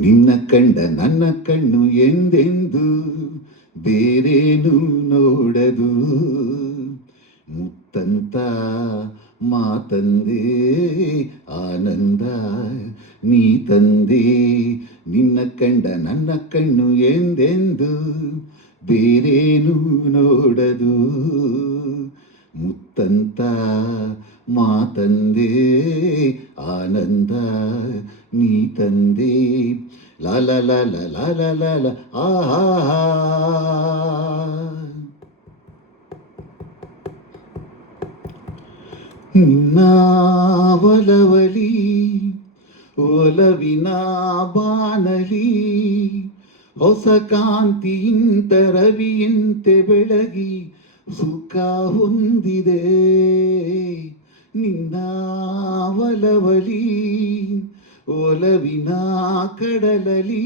ನಿನ್ನ ಕಂಡ ನನ್ನ ಕಣ್ಣು ಎಂದೆಂದು ಬೇರೇನು ನೋಡದು. ಮುತ್ತಂತ ಮಾತಂದೆ ಆನಂದ ನೀ ತಂದೆ. ನಿನ್ನ ಕಂಡ ನನ್ನ ಕಣ್ಣು ಎಂದೆಂದು ಬೇರೇನು ನೋಡದು. ಮುತ್ತಂತ ಮಾತಂದೆ ಆನಂದ ನೀ ತಂದೆ. ಲಾಲ ಲಾಲ ಲಾಲ ಲಾಲ ಆಹಾ. ನಿನ್ನ ಒಲವಲಿ ಒಲವಿನ ಬಾನಲಿ ಹೊಸ ಕಾಂತಿಯಿಂದ ರವಿಯಂತೆ ಬೆಳಗಿ ಸುಖ ಹೊಂದಿದೆ. ನಿನ್ನ ಒಲವಲಿ ಒಲವಿನ ಕಡಲಲಿ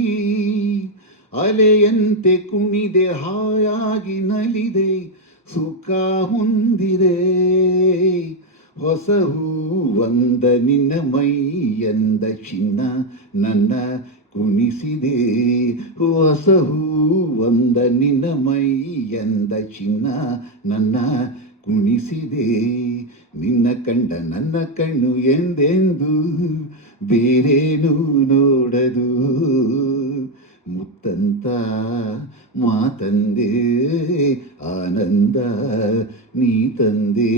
ಅಲೆಯಂತೆ ಕುಣಿದೆ ಹಾಯಾಗಿ ನಲಿದೆ ಸುಖ ಹೊಂದಿದೆ. ಹೊಸ ಹೂವಂದ ನಿನ್ನ ಮೈಯಂದ ಚಿನ್ನ ನನ್ನ ಕುಣಿಸಿದೆ. ಹೊಸ ಹೂವಂದ ನಿನ್ನ ಮೈಯಂದ ಚಿನ್ನ ನನ್ನ ಕುಣಿಸಿದೆ. ನಿನ್ನ ಕಂಡ ನನ್ನ ಕಣ್ಣು ಎಂದೆಂದು ಬೇರೇನು ನೋಡದು. ಮುತ್ತಂತ ಮಾತಂದೆ ಆನಂದ ನೀ ತಂದೆ.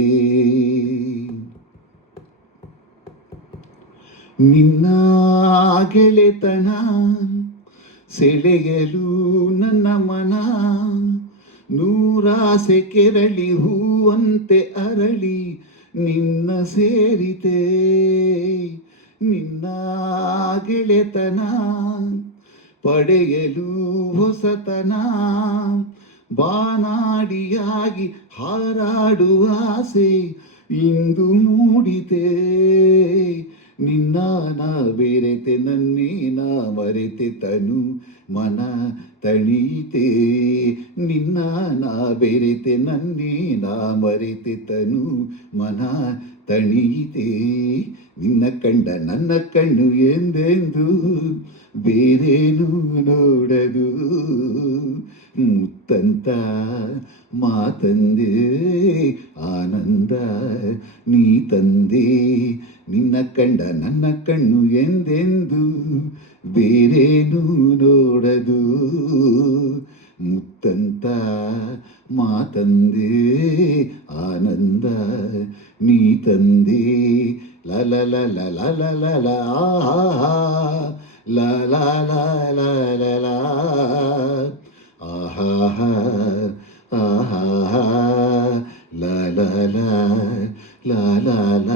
ನಿನ್ನ ಗೆಳೆತನ ಸೆಳೆಯಲು ನನ್ನ ಮನ ನೂರಾಸೆ ಕೆರಳಿ ಹೂವಂತೆ ಅರಳಿ ನಿನ್ನ ಸೇರಿತೆ. ನಿನ್ನ ಗೆಳೆತನ ಪಡೆಯಲು ಹೊಸತನ ಬಾನಾಡಿಯಾಗಿ ಹಾರಾಡುವ ಆಸೆ ಇಂದು ಮೂಡಿತೆ. ನಿನ್ನ ನಾ ಬೆರೆತೆ ನನ್ನೇ ನಾ ಮರೆತೆ ತನು ಮನ ತಣೀತೆ. ನಿನ್ನ ನಾ ಬೆರೆತೆ ನನ್ನೇ ನಾ ಮರೆತೆ ತನು ಮನ ತಣೀತೆ. ನಿನ್ನ ಕಂಡ ನನ್ನ ಕಣ್ಣು ಎಂದೆಂದು ಬೇರೇನು ನೋಡದು. ಮುತ್ತಂತ ಮಾತಂದೆ ಆನಂದ ನೀ ತಂದೆ. ನಿನ್ನ ಕಂಡ ನನ್ನ ಕಣ್ಣು ಎಂದೆಂದು ಬೇರೇನು ನೋಡದು. ಮುತ್ತಂತ ಮಾತಂದೆ ಆನಂದ ನೀ ತಂದೆ. ಲಲ ಲಲ ಲಲ ಲಲ ಆಹಾ ಲ ಲ ಲ ಲ ಲ ಆಹಾ ಆಹಾ ಲ ಲ ಲ ಲ ಲ ಲ